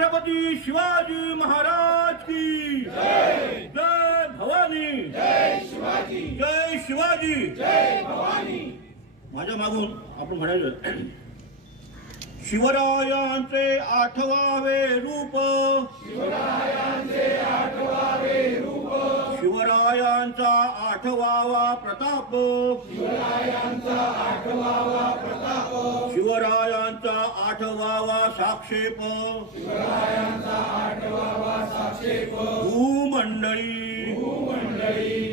छत्रपती शिवाजी महाराज की। जय भवानी। जय शिवाजी। जय शिवाजी जय भवानी माझ्या मागून आपण म्हणायचं. शिवरायांचे आठवावे रूप शिवरायांचे आठवावे रूप। शिवरायांचा आठवावा प्रताप। शिवरायांचा आठवावा प्रताप। शिवराया साक्षेप. भूमंडळी.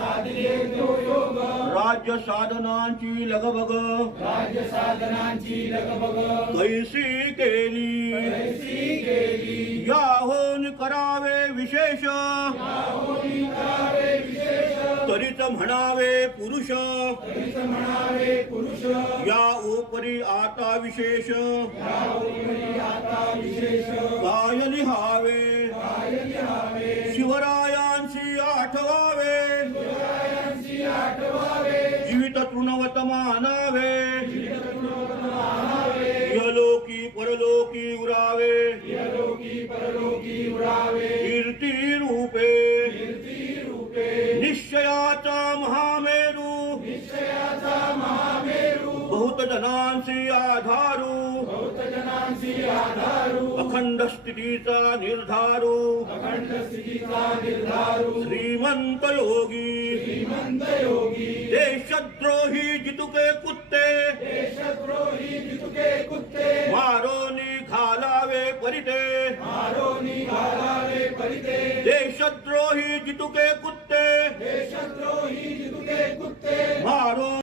साधिले तो योग राज्य साधनांची लगबग. राज्य साधनांची लगबग. कैसी केली. याहून करावे विशेष. तरीच म्हणावे पुरुष. म्हणावे पुरुष. या उपरी आता विशेष. आता विशेष. काय लिहावे? शिवरायांशी आठवावे. जीवित तृणवत मानावे यलोकी परलोकी उरावे। लोकी परलोकी उरावे कीर्ती रूपे निश्चयाचा महामेरू। निश्चयाचा महामेरू बहुत जनांशी आधारू। आधारू अखंड स्थितीचा निर्धारू। अखंड स्थितीचा निर्धारू श्रीमंत योगी श्रीमंत योगी देशद्रोही जितुके कुत्ते। देशद्रोही जितुके कुत्ते। मारोनी घालावे परिते। मारो निघालावे परिते। देशद्रोही जितुके कुत्ते। देशद्रोही जितुके कुत्ते। मारो